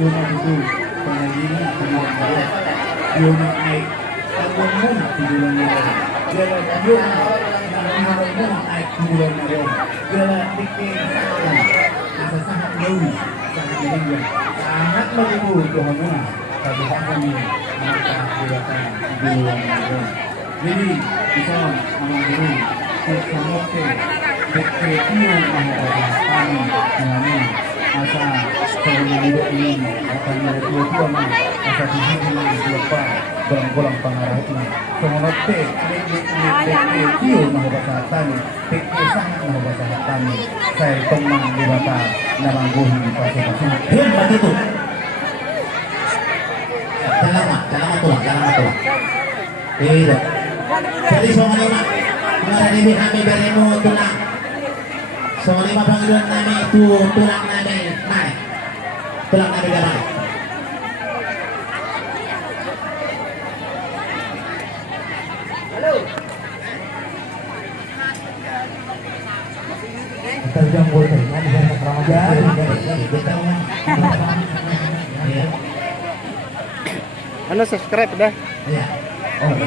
Yun ang ito, pangalina, pangalina. Yun ang ay tawag mo na tigulan na rin. Yun ang mo ay tigulan na rin. Yun ang tikin sa akin. Nasa sahat lawis sa kanilin. Sangat maluto mo na. Sabi ka kami, nakakagulatan, tigulan na rin. Jadi, isa ang guru, kutsamote, dekretio ang kami namin. Asa sa mga ini akan meretua na asa hihihin ng siapa berang-berang pangarap na sumunod te tiyo na hubasatan sangat na hubasatan sa itong mga dibata na mangguhin pa sa kasunod yun matito salamat tuwa pero jadi sumunod mga nalibig kami beremo tulang so lima panggilan namin itu tulang namin naik tulang namin gamay halo terjang boleh nanti saya Ramadan Ano subscribe dah? Iya. Oh.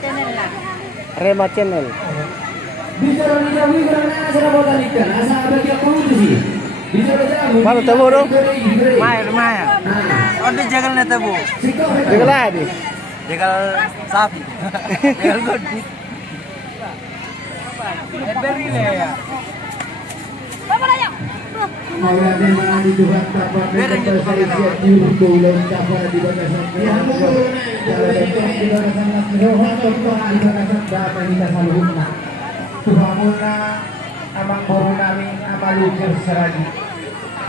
Channel lah. Rema Channel. Bicara jauh karena asal botan ikan, asal bagi aku itu sih. Bicara jauh. Mana tahu dong? Maya. Oh di jagal na tabo. Jagal lagi. Jagal sapi. Jagal godi. Beri ya. Mawala mga diduhat kapwa ng sa tulong kapwa di batasan. Di batasan na sinuha to po ang batasan dapat kita sa luhod na. Tuhangon na amang boro namin amalukir sarali.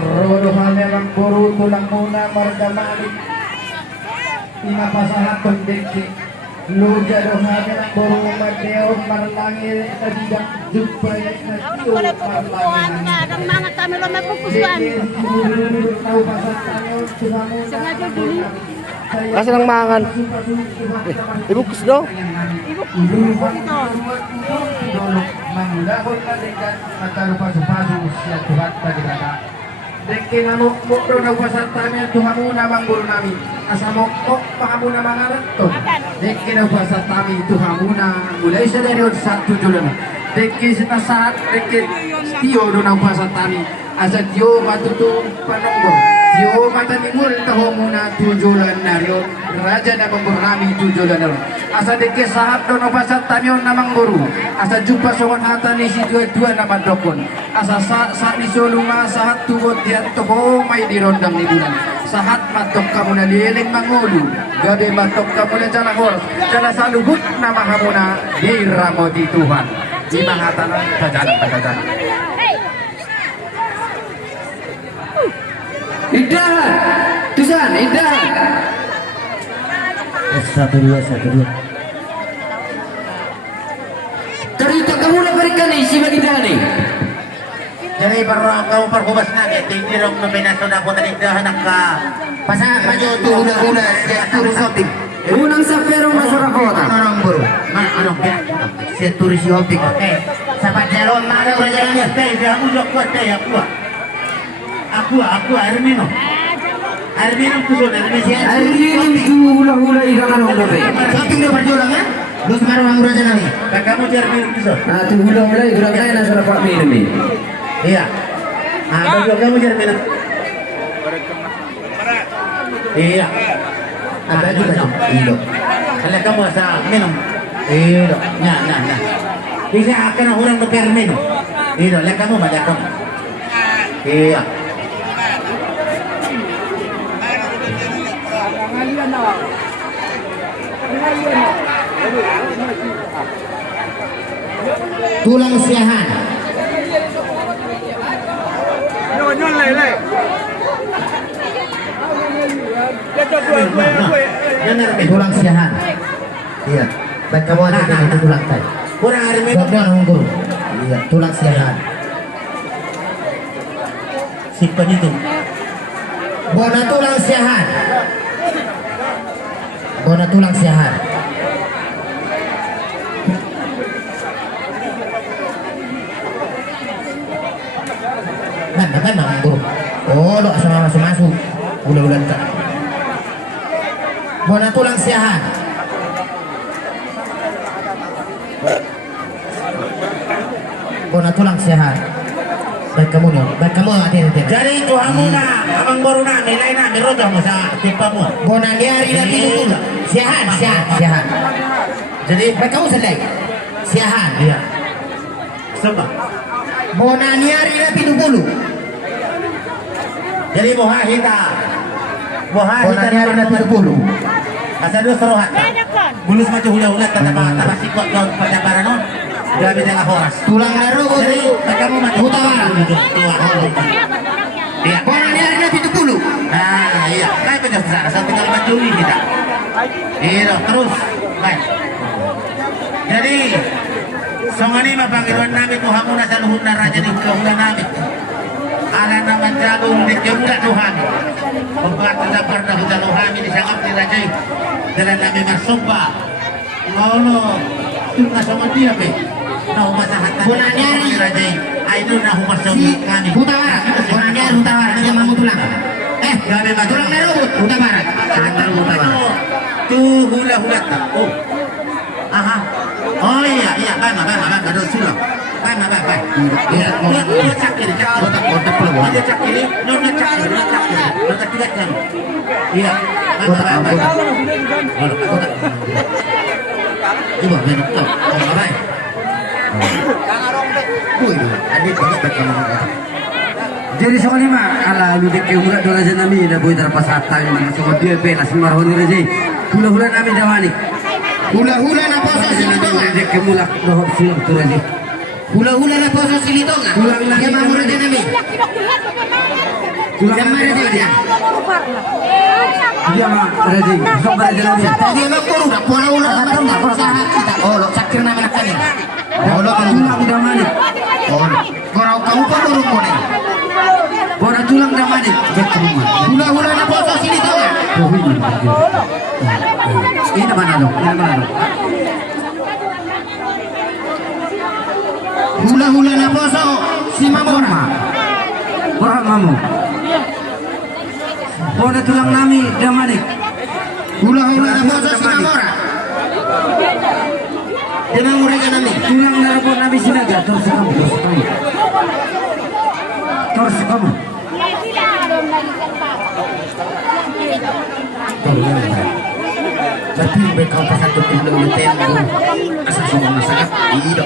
Rodohan amang boro tulang muna margamalik. Pinapasahat kong dikti. Luja doon namin ang boro Mateo marlangil na didak jupay na tiyo marlangil. Ang mga kami lang may pupusuan. Sengaja dulu. Kasi ng mangan. Ibukus do. Ibuk ito. Manggulahon na dengan matarupa-supasu siya Tuhan tadi kata. Deki mamuk do nagpasat kami Tuhan muna manggul nami. Asa mokok pangamuna mangarat to. Deki nagpasat kami Tuhan muna mulai sa dari satu julan. Deki sinasaat deki tiyo do nagpasat kami. Asa tiyo matutu panunggo. Tiyo matanimul taho muna tujulan naryo. Raja na mangurami tujulan naryo. Asa deki sahat do nagpasat kami on namang guru. Asa jumpa songon hata ni si dua naman dokon. Asa sa ni soluma sahat tugot diat toko may dirondang ni bulan. Sahat matok kamu na liling mangulu. Gabi matok kamu na jalahor. Jala saluhut na mahamuna diramo di Tuhan. Di mahatanan pajalan. Indahan, Tuhan, indahan. Satu dua. Cerita kamu na berikan isi bagi nih. Jadi kamu perhubas na tinggi rong nominasyon ako na anak ka. Pasangan pa nyo ito hula siya turis optik. Unang sa perong nasa kota. Ano bro? Ano kaya? Siya turis optik. Sa Pajaron, mana ko dyan niya? Dia ulo ko tayo Aku Armino. Armino tuh Armino. Armino itu hula-hula ikan ano mo be. Shopping dia berjualan kan? Lu sekarang orang aja nih. Kamu cari Armino tuh. Nah, itu hula-hula ikan kaya nasa Pak minum ni. Iya. Baju kamu cari Armino. Iya. Ada juga dong. Iya. Kalau kamu asa minum. Iya. Nah. Bisa akan orang beker minum. Iya, lihat kamu banyak dong. Iya. Tulang siahan. Tulang siahan. Iya. Baik kamu ada itu tulang tay. Kurang hari ini. Iya, tulang siahan. Simpan itu. Bona tulang siahan. Kan bro. Oh, lo asal masuk. ulah-ulah tak. Bona tulang siahan. Bona tulang siahan. Baik kamu nih, baik kamu hati-hati. Jadi itu hamuna, abang baru na, nilai na, meroda mo sa timpamu. Bona niari na pinupula. Siahan. Jadi, Baik kamu selai. Siahan. iya. Seba. Bona niari na pinupulu. Jadi boha hita. Boha Bona hita niari na pinupulu. Asa dulu serohat. Bulus maju hula-hula tanpa sikot daun pacabaran non. Gabi dengan horas. Tulang naru. Jadi, kamu mati Utara. Tua. Iya. Bona niari na pinupulu. Nah, iya. Kayak pedas besar. Asal tinggal maju kita. Iya, terus. Baik. Jadi, songani mapanggiluan namin ko hamuna sa luhod na raja di hula namin. Ala naman jagong di kiyuda luhami. Pagkakadapar na huda luhami di sangap ni Rajay. Dala namin masumpa. Ngolo. Ito na sama dia pe. Na umasahat na Bona niari. ni Rajay. Ay doon na humasong Si kami. Utara. Bona niari Utara. Dia mamu tulang. Gabi ba? Tulang naru. Utara. Sangat Utara. Tuh hula-hula tak. Oh. Aha. Oh iya, bama, ada sulam. Bama. Iya, mau cak ini, otak peluang. Ada cak ini, nona cak ini, nona tiga jam. Iya, bama. Otak. Coba benar tuh. Oh, baik. Adik banyak baik kamu. Jadi soalnya mah ala ludik ke urat dola nami na boy terpasatan mana so dia pe la semar honi reje. Hula-hula nami dawani. Hula-hula na poso silitonga. Ludik ke mulak doh sil tu reje. Hula-hula na poso silitonga. Tulang lagi Dia mamu raja nami. Tulang Yang mana dia dia? Dia mah reje. Sok reje nami. Dia mah puru dah pola ulah macam dah berusaha kita. Oh, lo sakir nama nak kali. Oh, lo Tulang damani. Oh, korau kau pa turun mo ni. Bona tulang damani. Hula-hula na poso silitonga. Ini mana dong? Ini mana dong? Hula-hula na poso si Mamora. Orang mamu. Bona tulang nami damani. Hula-hula na poso si Mamora. Dia mamu raja nami. Tulang narapot nami sinaga terus kamu. Terus kamu. Tapi mereka pasal tu pindah uletan. Asal semua masalah. Iya.